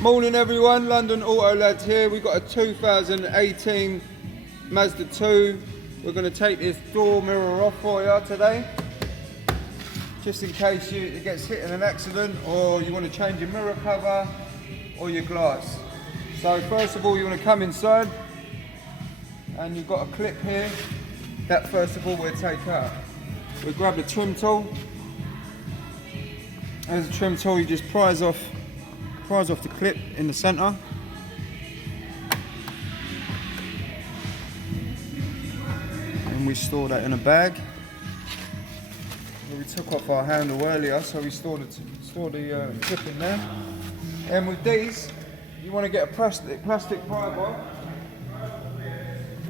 Morning everyone, London Auto Lads here. We've got a 2018 Mazda 2. We're going to take this door mirror off for you today, just in case it gets hit in an accident, or you want to change your mirror cover or your glass. So first of all, you want to come inside, and you've got a clip here. That first of all we'll take out. We'll grab the trim tool. As a trim tool, you just prise off the clip in the centre. And we store that in a bag. We took off our handle earlier, so we store the clip in there. And with these, you want to get a plastic pry bar,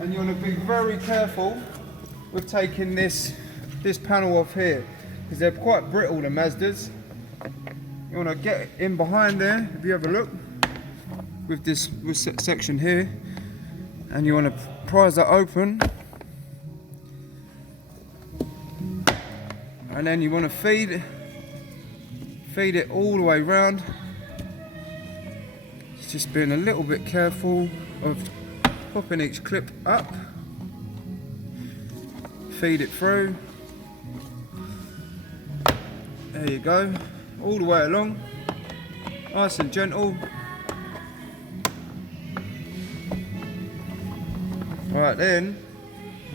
and you want to be very careful with taking this panel off here, because they're quite brittle, the Mazdas. You want to get in behind there, if you have a look, with this section here, and you want to prise that open, and then you want to feed it all the way round. Just being a little bit careful of popping each clip up. Feed it through. There you go. All the way along, nice and gentle. Right then,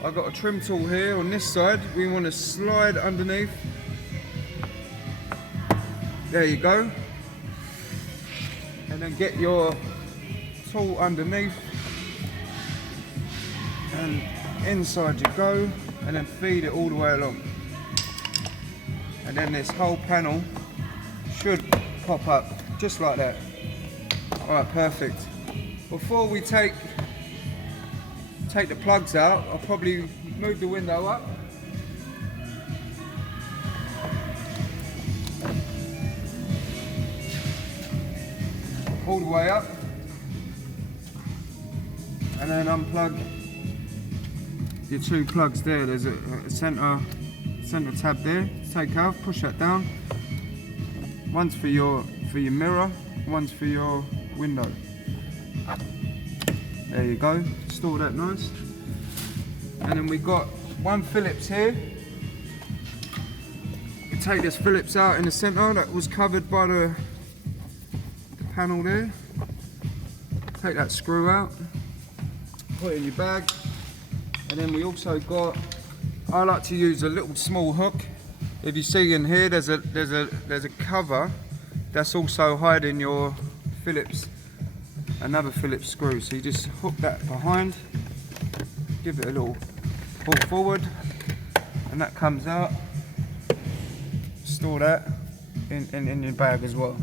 I've got a trim tool here on this side. We want to slide underneath. There you go. And then get your tool underneath, and inside you go, and then feed it all the way along. And then this whole panel should pop up just like that. Alright, perfect. Before we take the plugs out, I'll probably move the window up. All the way up. And then unplug your two plugs there. There's a center tab there. Take out, push that down. One's for your mirror, one's for your window. There you go, store that nice. And then we got one Phillips here. You take this Phillips out in the center that was covered by the panel there. Take that screw out, put it in your bag. And then we also got, I like to use a little small hook. If you see in here, there's a cover that's also hiding your Phillips, another Phillips screw. So you just hook that behind, give it a little pull forward, and that comes out. Store that in your bag as well.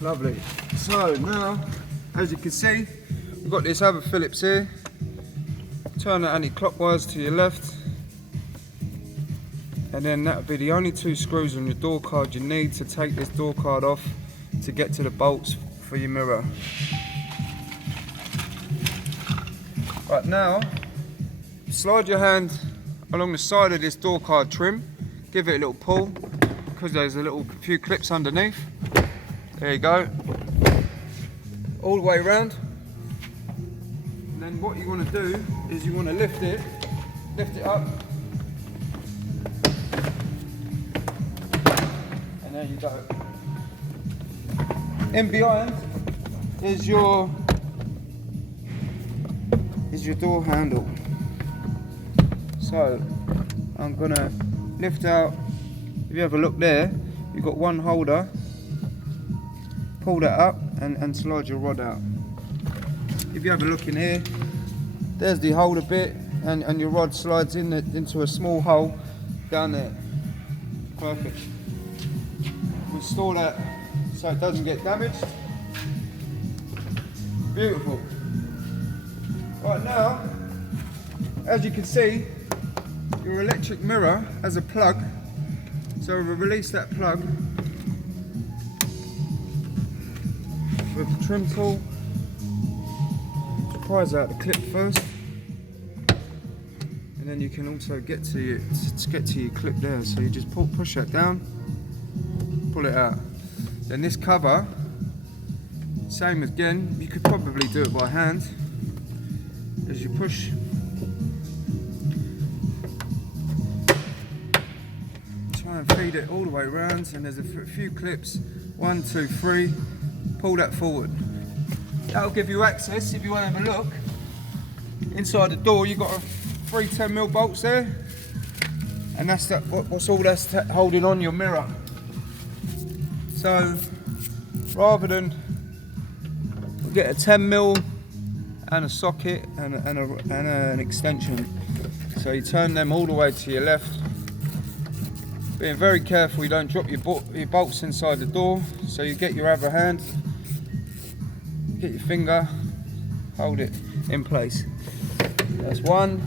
Lovely. So now, as you can see, we've got this other Phillips here. Turn it anti-clockwise to your left. And then that would be the only two screws on your door card you need to take this door card off to get to the bolts for your mirror. Right, now, slide your hand along the side of this door card trim, give it a little pull, because there's a few clips underneath. There you go. All the way around. And then what you want to do is you want to lift it up. There you go. In behind is your door handle. So I'm gonna lift out. If you have a look there, you've got one holder. Pull that up and slide your rod out. If you have a look in here, there's the holder bit, and your rod slides into a small hole down there. Perfect. We'll store that so it doesn't get damaged. Beautiful. Right now, as you can see, your electric mirror has a plug. So we'll release that plug with the trim tool. Prise out the clip first, and then you can also get to your clip there. So you just push that down, pull it out. Then this cover Same again, you could probably do it by hand. As you push, try and feed it all the way around, and there's a few clips, 1, 2, 3, pull that forward. That'll give you access if you want to have a look. Inside the door you've got 3 10mm bolts there, and that's what's all that's holding on your mirror. So rather than get a 10mm and a socket and an extension, so you turn them all the way to your left, being very careful you don't drop your bolts inside the door. So you get your other hand, get your finger, hold it in place. That's 1,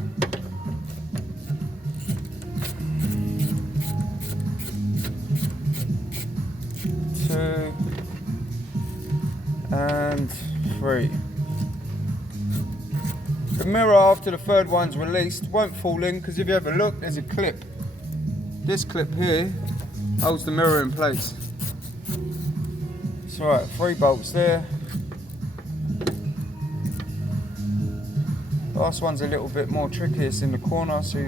2, and 3. The mirror after the third one's released won't fall in, because if you have a look, there's a clip. This clip here holds the mirror in place. So right, 3 bolts there. Last one's a little bit more tricky, it's in the corner, so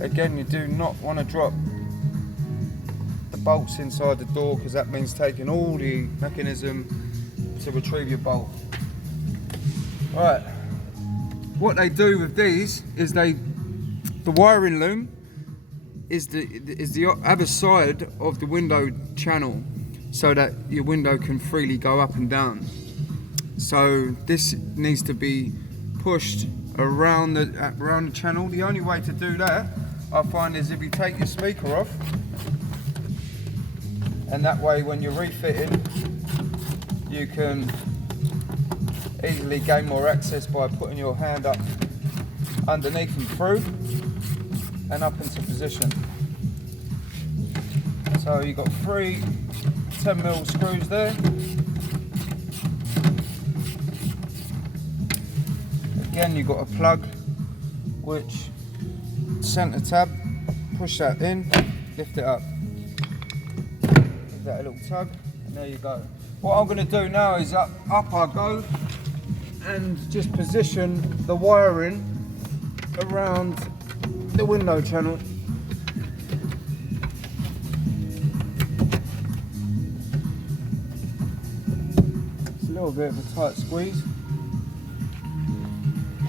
again you do not want to drop the bolts inside the door, because that means taking all the mechanism to retrieve your bolt. Right, what they do with these is the wiring loom is the other side of the window channel, so that your window can freely go up and down. So this needs to be pushed around the channel. The only way to do that, I find, is if you take your speaker off, and that way when you're refitting you can easily gain more access by putting your hand up underneath and through and up into position. So you've got 3 10mm screws there. Again, you've got a plug, which center tab, push that in, lift it up, give that a little tug, and there you go. What I'm going to do now is up I go, and just position the wiring around the window channel. It's a little bit of a tight squeeze.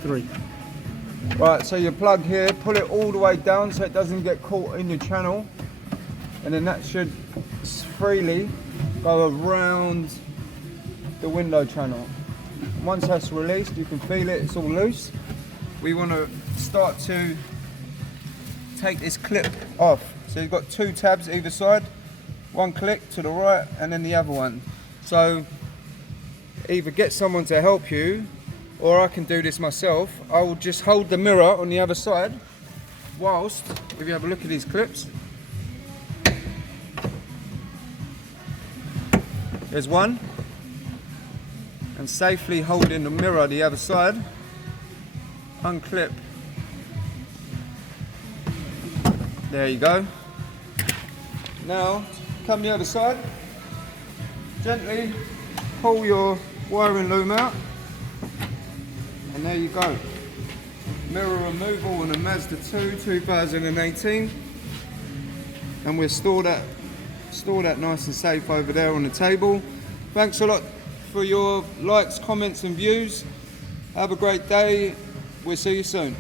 3. Right, so your plug here, pull it all the way down so it doesn't get caught in your channel, and then that should freely go around the window channel. Once that's released, you can feel it, it's all loose. We want to start to take this clip off. So you've got 2 tabs either side, 1 click to the right and then the other one. So either get someone to help you, or I can do this myself. I will just hold the mirror on the other side whilst, if you have a look at these clips, there's one, and safely holding the mirror the other side, unclip, there you go. Now come the other side, gently pull your wiring loom out, and there you go. Mirror removal on a Mazda 2 2018, and we'll store that nice and safe over there on the table. Thanks a lot for your likes, comments and views. Have a great day. We'll see you soon.